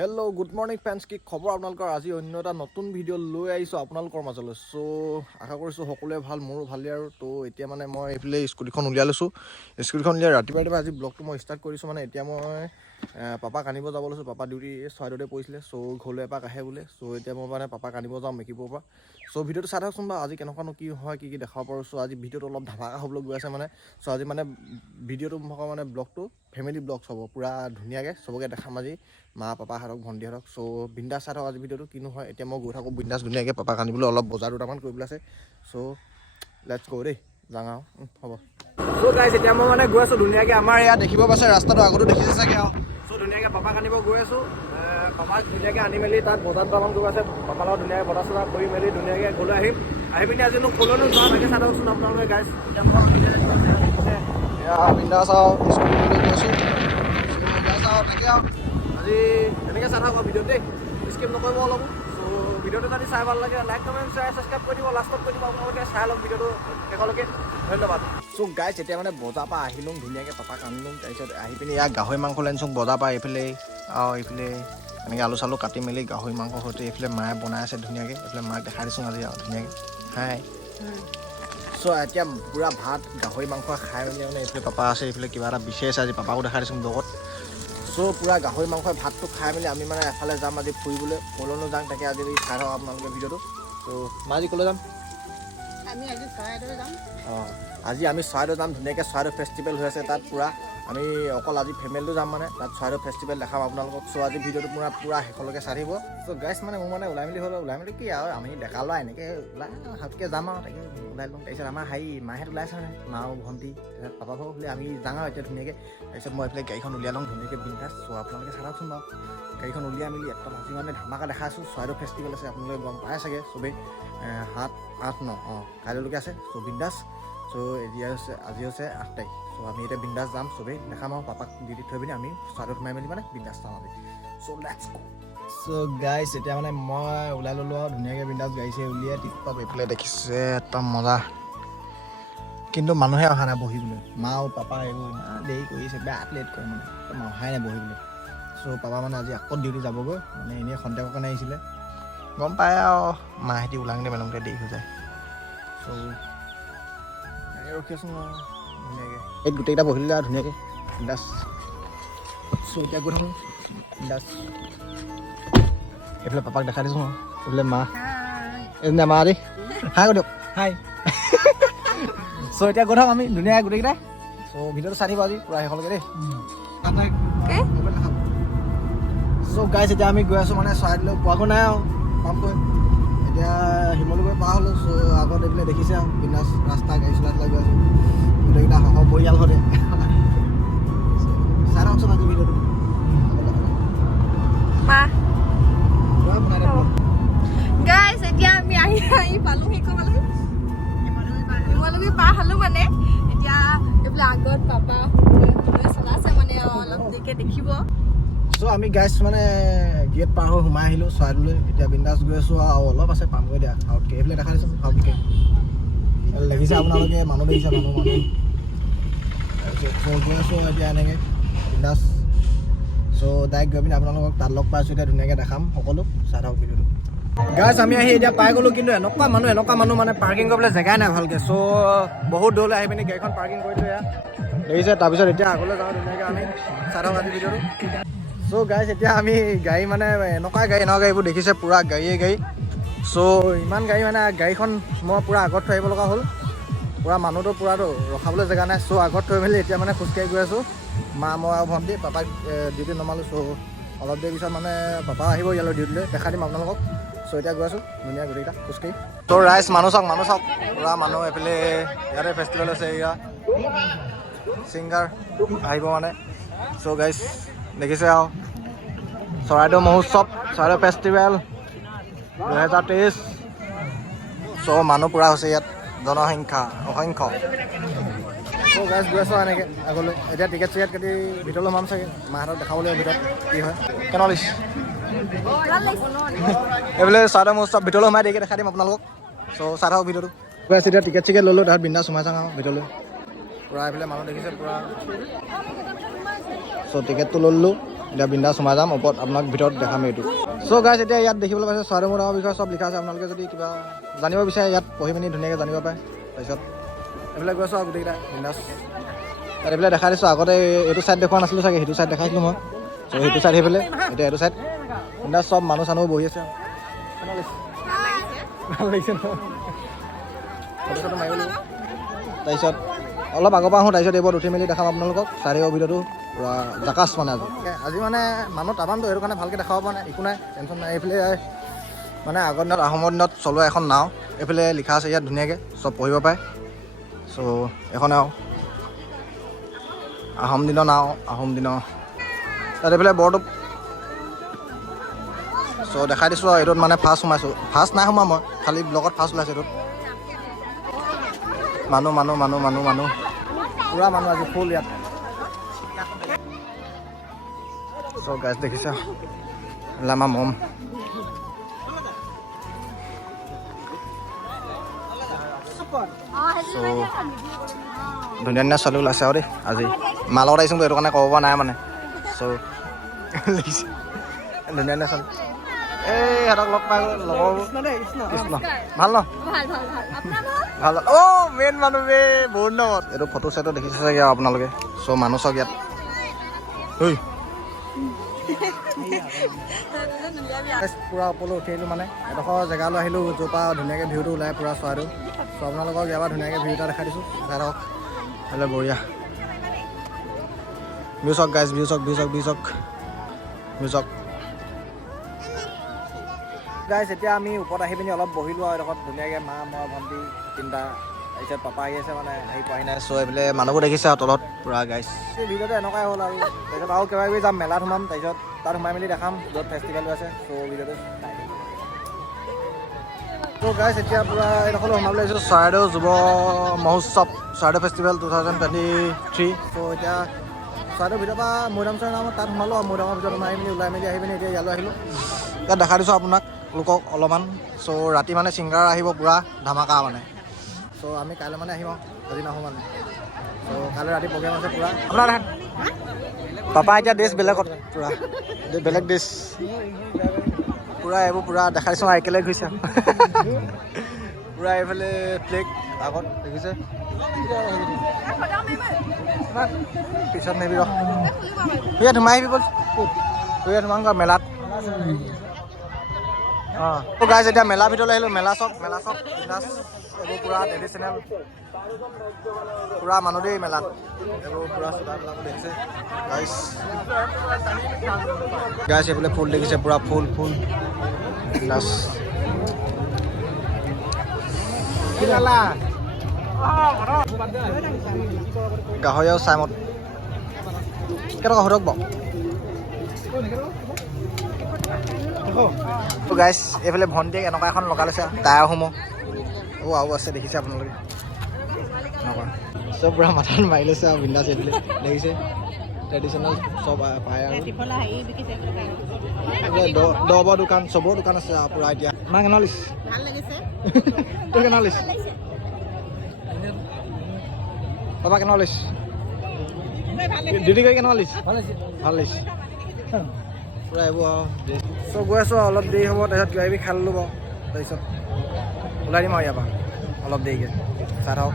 Hello' good morning friends, কি খবৰ আপোনালোকৰ? আজি অন্য এটা নতুন ভিডিঅ' লৈ আহিছোঁ আপোনালোকৰ মাজলৈ। চ' আশা কৰিছোঁ সকলোৱে ভাল, মোৰো ভালেই আৰু। তো এতিয়া মানে মই এইফালে স্কুটিখন উলিয়াই লৈছোঁ। স্কুটিখন উলিয়াই ৰাতিপুৱা আজি ব্লগটো মই ষ্টাৰ্ট কৰিছোঁ। মানে এতিয়া মই পাপাক আনিব যাব লৈছোঁ। পাপা ডিউটি চৰাইদেউতে পৰিছিলে, চ' ঘৰলৈ এপাক আহে বোলে। চ' এতিয়া মই মানে পাপাক আনিব যাওঁ মেকিপুৰৰ পৰা। চ' ভিডিঅ'টো চাই থাকচোন বাৰু, আজি কেনেকুৱানো কি হয়, কি দেখাব পাৰোঁ। চ' আজি ভিডিঅ'টো অলপ ধামাকা হ'বলৈ গৈ আছে মানে। চ' আজি মানে ভিডিঅ'টো মানে ব্লগটো ফেমিলি ব্লগছ হ'ব, পূৰা ধুনীয়াকৈ চবকে দেখাম আজি, মা পাপাহঁতক ভণ্টিহঁতক। চ' বিন্দাছ চাই থাকক আজি ভিডিঅ'টো কিনো হয়। এতিয়া মই গৈ থাকোঁ বিন্দাছ ধুনীয়াকৈ পাপাক আনিবলৈ, অলপ বজাৰ দুটামান কৰিবলৈ আছে। চ' লেটছ গো দেই, যাওঁ আৰু হ'ব। চ' গাইছ এতিয়া মই মানে গৈ আছোঁ ধুনীয়াকৈ, আমাৰ ইয়াত দেখিব পাইছে ৰাস্তাটো আগতো দেখিছে চাগে আৰু। চ' ধুনীয়াকৈ পাপাক আনিব গৈ আছোঁ। পাপাক ধুনীয়াকৈ আনি মেলি তাত বজাৰ দুটামান কৰিব আছে। পাপাৰ লগত ধুনীয়াকৈ বজাৰ চজাৰ কৰি মেলি ধুনীয়াকৈ ঘৰলৈ আহিম। আহি পিনি আজি মোক ক'লৈনো যোৱা তাকে চাই থাককচোন আপোনালোকে গাইছ। এতিয়া মই বিন্দাছ আৰু স্কুটিলৈ গৈ আছোঁ। তাকে আৰু আজি এনেকৈ চাই থাকক ভিডিঅ'ত দেই, স্কিপ নকৰিব অলপ। চ' ভিডিঅ'টো যদি চাই ভাল লাগে লাইক কমেণ্ট শ্বেয়াৰ ছাবস্ক্ৰাইব কৰি দিব, লাষ্টত কৰি দিব আপোনালোকে। চাই লওক ভিডিঅ'টো শেষলৈকে, ধন্যবাদ। চ' গাইছ এতিয়া মানে বজাৰ পৰা আহিলোঁ ধুনীয়াকৈ, পাপাক আনিলোঁ। তাৰপিছত আহি পিনি ইয়াত গাহৰি মাংস আনিছোঁ বজাৰ পৰা। এইফালে আৰু এইফালে এনেকৈ আলু চালু কাটি মেলি গাহৰি মাংসৰ সৈতে এইফালে মায়ে বনাই আছে ধুনীয়াকৈ। এইফালে মাক দেখাই দিছোঁ আজি আৰু ধুনীয়াকৈ। হাই। চ' এতিয়া পূৰা ভাত গাহৰি মাংস খাই মেলি মানে এইফালে পাপা আছে, এইফালে কিবা এটা বিচাৰি আছে আজি, পাপাকো দেখাই দিছোঁ লগত। চ' পূৰা গাহৰি মাংস ভাতটো খাই মেলি আমি মানে এফালে যাম আজি ফুৰিবলৈ। ক'লৈনো যাম তাকে আজি চাই থাকক আপোনালোকে ভিডিঅ'টো। ত' মই আজি ক'লৈ যাম? আমি আজি চৰাইদেউ যাম। অঁ, আজি আমি চৰাইদেউ যাম। ধুনীয়াকৈ চৰাইদেউ ফেষ্টিভেল হৈ আছে তাত পূৰা। আমি অকল আজি ফেমিলিটো যাম মানে, তাত চৰাইদেউ ফেষ্টিভেল দেখাম আপোনালোকক। চ' আজি ভিডিঅ'টো পূৰা শেষলৈকে চাই থাকিব। চ' গাইছ মানে মোৰ মানে ওলাই মেলি কি আৰু আমি ডেকা ল'ৰা এনেকৈ ওলাই হাতকৈ যাম আৰু তাকে ওলাই লওঁ। তাৰপিছত আমাৰ মাহঁত ওলাইছে মানে, মা আৰু ভণ্টি, তাৰপিছত পাপা ভাও বোলে আমি যাওঁ আৰু এতিয়া ধুনীয়াকৈ। তাৰপিছত মই এইফালে গাড়ীখন উলিয়াই লওঁ ধুনীয়াকৈ বিন্দাছ। চ' আপোনালোকে চাই থাকচোন বাৰু, গাড়ীখন উলিয়াই মেলি একদম আজি মানে ধামাকা দেখাইছোঁ। চৰাইদেউ ফেষ্টিভেল আছে, আপোনালোকে গম পাই চাগে চবেই। 7, 8, 9 কাইলৈকে আছে। চ' বিন্দাছ। চ' আজি হৈছে 8 তাৰিখ। চ' আমি এতিয়া বিন্দাছ যাম চবেই দেখাম আৰু পাপাক ডিউটিত থৈ পিনি আমি চৰাইদেউত সোমাই মেলি মানে বিন্দাছ যাম আমি। চ' লেটছ গো। চ' গাইছ এতিয়া মানে মই ওলাই ল'লোঁ আৰু ধুনীয়াকৈ বিন্দাছ গাড়ী চাড়ী উলিয়াই টিপটপ। এইফালে দেখিছে একদম মজা, কিন্তু মানুহে অহা নাই বহিবলৈ। মা আৰু পাপা এইবোৰ ইমান দেৰি কৰিছে, বেয়া লেট কৰে মানে, একদম অহাই নাই বহিবলৈ। চ' পাপা মানে আজি আকৌ ডিউটি যাবগৈ, মানে এনেই খন্তেকৰ কাৰণে আহিছিলে। গম পায় আৰু মাহেঁতি ওলাওঁতে মেলোঁতে দেৰি হৈ যায়। চ' ৰখি আছোঁ মই ধুনীয়াকৈ, এই গোটেইকেইটা বহিলে আৰু ধুনীয়াকৈ বিন্দাছ। চ' এতিয়া গৈ থাকোঁ বিন্দাছ। এইফালে পাপাক দেখাই দিছোঁ মই, এইফালে মা, এইজনী মা দেই, হাই কৈ দিয়ক, হাই। চ' এতিয়া গৈ থাকোঁ আমি ধুনীয়াকৈ গোটেইকেইটাই। চ' ভিডিঅ'টো চাই দিব আজি পূৰা শেষলৈকে দেই। চ' গাইছ এতিয়া আমি গৈ আছোঁ মানে চৰাইদেউলৈ পোৱাগৈ নাই আৰু পামগৈ। এতিয়া শিমলুগুৰি পাৰ হ'লোঁ। চ' আগত এইফালে দেখিছে আৰু বিন্দাছ ৰাস্তা গাড়ী চলাই গৈ আছোঁ গোটেইকেইটা পৰিয়াল সৈতে। চাই থাকচোন আজি ভিডিঅ'টো। গাইছ এতিয়া আমি আহি পালোহি, শিমলুগুৰি পাৰ হ'লোঁ মানে। এতিয়া এইফালে আগত পাপা চলাইছে মানে, অলপ দেৰিকৈ দেখিব। চ' আমি গাইছ মানে গেট পাৰ হৈ সোমাই আহিলোঁ চৰাইদেউলৈ। এতিয়া বিন্দাছ গৈ আছোঁ আৰু অলপ আছে পামগৈ দিয়া। আউটকৈ এইফালে দেখাই দিছোঁ আউটকৈ দেখিছে আপোনালোকে, মানুহ দেখিছে মানুহ। তাৰপিছত গৈ আছোঁ এতিয়া এনেকৈ বিন্দাছ। চ' ডাইৰেক্ট গৈ পিনি আপোনালোকক তাত লগ পাইছোঁ। এতিয়া ধুনীয়াকৈ দেখাম সকলো, চাই থাকক ভিডিঅ'টো। গাইছ আমি আহি এতিয়া পাই গ'লোঁ, কিন্তু এনেকুৱা মানুহ মানে পাৰ্কিং কৰিবলৈ জেগাই নাই ভালকৈ। চ' বহুত দূৰলৈ আহি পিনি গাড়ীখন পাৰ্কিং কৰি থৈ দেখিছে। তাৰপিছত এতিয়া আগলৈ যাওঁ ধুনীয়াকৈ আমি, চাই থাকক আজি ভিডিঅ'টো। চ' গাইছ এতিয়া আমি গাড়ী মানে এনেকুৱা গাড়ীবোৰ দেখিছে, পূৰা গাড়ীয়ে গাড়ী। চ' ইমান গাড়ী মানে গাড়ীখন মই পূৰা আগত থৈ আহিব লগা হ'ল। পূৰা মানুহটো পূৰাতো ৰখাবলৈ জেগা নাই। চ' আগত থৈ মেলি এতিয়া মানে খোজকাঢ়ি গৈ আছোঁ, মা মই আৰু ভণ্টি। পাপাক ডিউটিত নমালোঁ। চ' অলপ দেৰি পিছত মানে পাপা আহিব ইয়ালৈ ডিউটিলৈ, দেখাই দিম আপোনালোকক। চ' এতিয়া গৈ আছোঁ ধুনীয়া গোটেইকেইটা খোজকাঢ়ি। ত' ৰাইজ মানুহ চাওক পূৰা মানুহ। এইফালে ইয়াতে ফেষ্টিভেল আছে, এয়া ছিংগাৰ আহিব মানে। চ' গাইজ দেখিছে আৰু চৰাইদেউ মহোৎসৱ, চৰাইদেউ ফেষ্টিভেল 2023। চ' মানুহ পূৰা হৈছে ইয়াত, জনসংখ্যা অসংখ্য। চ' গাইজ গৈ আছোঁ এনেকৈ আগলৈ। এতিয়া টিকেট চিকেট কাটি ভিতৰলৈ সোমাম চাগে, মাহঁতক দেখাব লাগিব ভিতৰত কি হয়। কেনেকুৱা লাগিছে এইফালে চৰাইদেউ মহোৎসৱ? ভিতৰলৈ সোমাই দেৰিকৈ দেখাই দিম আপোনালোকক। চ' চাই থাকক ভিডিঅ'টো। গৈ আছোঁ এতিয়া টিকেট চিকেট ল'লোঁ, তাত বিন্দাছ সোমাই যাওঁ আৰু ভিতৰলৈ। পূৰা এইফালে মানুহ দেখিছে পূৰা। চ' টিকেটটো ল'লোঁ, এতিয়া বিন্দাছ সোমাই যাম ওপৰত, আপোনাক ভিতৰত দেখাম এইটো। চ' গাইছ এতিয়া ইয়াত দেখিবলৈ পাইছে চৰাইদেউ মৈদামৰ বিষয়ে চব লিখা আছে। আপোনালোকে যদি কিবা জানিব বিচাৰে ইয়াত পঢ়ি পিনি ধুনীয়াকৈ জানিব পাৰে। তাৰপিছত এইফালে গৈছোঁ আৰু গোটেইকেইটা বিন্দাছ। তাত এইফালে দেখাই দিছোঁ, আগতে এইটো ছাইড দেখুওৱা নাছিলোঁ চাগে, সেইটো ছাইড দেখাইছিলোঁ মই। চ' সেইটো ছাইড সেইফালে, এতিয়া এইটো ছাইড বিন্দাছ চব মানুহ চানুহ বহি আছে। ভাল লাগিছে ন? ফটো চটো মাৰিব লাগিব। তাৰপিছত অলপ আগৰ পৰা আহোঁ, তাৰপিছত এইবোৰত উঠি মেলি দেখাম আপোনালোকক চাৰিও ভিডিঅ'টো পূৰা জাকাচ মানে আজি মানে মানুহ টাবামটো সেইটো কাৰণে ভালকৈ দেখাব পৰা নাই, একো নাই, টেনশ্যন নাই। এইফালে মানে আগৰ দিনত আহোমৰ দিনত চলোৱা এখন নাও, এইফালে লিখা আছে ইয়াত ধুনীয়াকৈ চব পঢ়িব পাৰে। চ' এখন আৰু আহোম দিনৰ নাও, আহোম দিনৰ তাত এইফালে বৰটোপ। চ' দেখাই দিছোঁ আৰু এইটোত মানে ফাৰ্ষ্ট সোমাইছোঁ, ফাৰ্ষ্ট নাই সোমোৱা মই, খালি ব্লগত ফাৰ্ষ্ট ওলাইছে এইটোত। মানুহ মানুহ মানুহ মানুহ মানুহ পুৰা মানুহ আজি ফুল ইয়াত। চ' গাইছ দেখিছা লামা মম। চ' ধুনীয়া ধুনীয়া ছোৱালী ওলাইছে আৰু দেই আজি। মাৰ লগত আহিছোঁ এইটো কাৰণে ক'ব পৰা নাই মানে। চ' ধুনীয়া ধুনীয়া ছোৱালী। এই সিহঁতক লগ পাই গ'ল লগৰ কৃষ্ণ। ভাল ন? ভাল অ' মেইন মানুহ বে বহুত দিনত। এইটো ফটো চেটো দেখিছে চাগে আৰু আপোনালোকে। চ' মানুহ চাওক ইয়াত। পূৰা ওপৰলৈ উঠি আহিলোঁ মানে এডোখৰ জেগালৈ আহিলোঁ য'ৰ পৰা ধুনীয়াকৈ ভিউটো ওলাই পূৰা চৰাইদেউ। চ' আপোনালোকক ইয়াৰ পৰা ধুনীয়াকৈ ভিউ এটা দেখাই দিছোঁ, চাই থাকক। হ'লে বঢ়িয়া ভিউ চাওক গাইজ, ভিউ চাওক, ভিউ চাওক, ভিউ চাওক, ভিউ চাওক গাইজ। এতিয়া আমি ওপৰত আহি পিনি অলপ বহিলোঁ আৰু এডোখৰত ধুনীয়াকৈ, মা মই ভণ্টি তিনিটা, তাৰপিছত পাপা আহি আছে মানে আহি পোৱাহি নাই। চ' এইফালে মানুহবোৰ দেখিছে আৰু তলত পূৰা গাইজ। এই ভিডিঅ'টো এনেকুৱাই হ'ল আৰু তাৰপিছত আৰু কিবা কিবি যাম, মেলাত সোমাম, তাৰপিছত তাত সোমাই মেলি দেখাম য'ত ফেষ্টিভেলো আছে। চ' ভিডিঅ'টো ত' গাইজ এতিয়া পূৰা এইডোখৰলৈ সোমাবলৈ আহিছোঁ, চৰাইদেউ যুৱ মহোৎসৱ, চৰাইদেউ ফেষ্টিভেল 2023। চ' এতিয়া চৰাইদেউৰ ভিতৰৰ পৰা মৈদাম চৈদামত তাত সোমালোঁ আৰু মৈদামৰ ভিতৰত সোমাই মেলি ওলাই মেলি আহি পিনি এতিয়া ইয়ালৈ আহিলোঁ। ইয়াত দেখাই দিছোঁ আপোনাক লোকক অলপমান। চ' ৰাতি মানে ছিংগাৰ আহিব পূৰা ধামাকা মানে। চ' আমি কাইলৈ মানে আহিম আৰু আজি নাহোঁ মানে। চ' কাইলৈ ৰাতি প্ৰগ্ৰেম আছে পূৰা। আপোনাৰ পাপা এতিয়া ড্ৰেছ বেলেগত পূৰা বেলেগ ড্ৰেছ পূৰা এইবোৰ পূৰা দেখাই দিছোঁ আৰু একেলগে ঘূৰিছে পূৰা এইফালে ফ্লেগ আগত দেখিছে। পিছত নেবি ৰ ইয়াত সোমাই আহিবি ব'ল, ইয়াত সোমাম মেলাত। অঁ গাইজ এতিয়া মেলাৰ ভিতৰলৈ আহিলোঁ, মেলা চক এইবোৰ পূৰা ট্ৰেডিশ্যনেল পূৰা মানুহ দেই মেলাত। এইবোৰ পূৰা চোলাবিলাক দেখিছে গাইজ। গাইজ এইফালে ফুল দেখিছে পূৰা ফুল ফুল গাছ। গাহৰি আৰু চাইমদ কেইটকা সৰক বাৰু গাইজ। এইফালে ভণ্টিয়ে এনেকুৱা এখন লগাই লৈছে, টায়াৰ সোমো আৰু আছে দেখিছে আপোনালোকে এনেকুৱা চব পূৰা মাথাত মাৰি লৈছে আৰু বিন্দাছ। এইফালে দেখিছে ট্ৰেডিশ্যনেল চব পায় আৰু দবৰ দোকান চবৰ দোকান আছে আৰু পূৰা। এতিয়া মা কেনেকুৱা লাগিছে? তোৰ কেনেকুৱা লাগিছে? পাপা কেনেকুৱা লাগিছে? ডিউটি কৰি কেনেকুৱা লাগিছে? ভাল লাগিছে পূৰা এইবোৰ আৰু চব গৈ আছোঁ আৰু অলপ দেৰি হ'ব, তাৰপিছত কিবা কিবি খাই ল'লোঁ বাৰু, তাৰপিছত ওলাই দিম আৰু ইয়াৰ পৰা অলপ দেৰিকৈ চাই থাকক।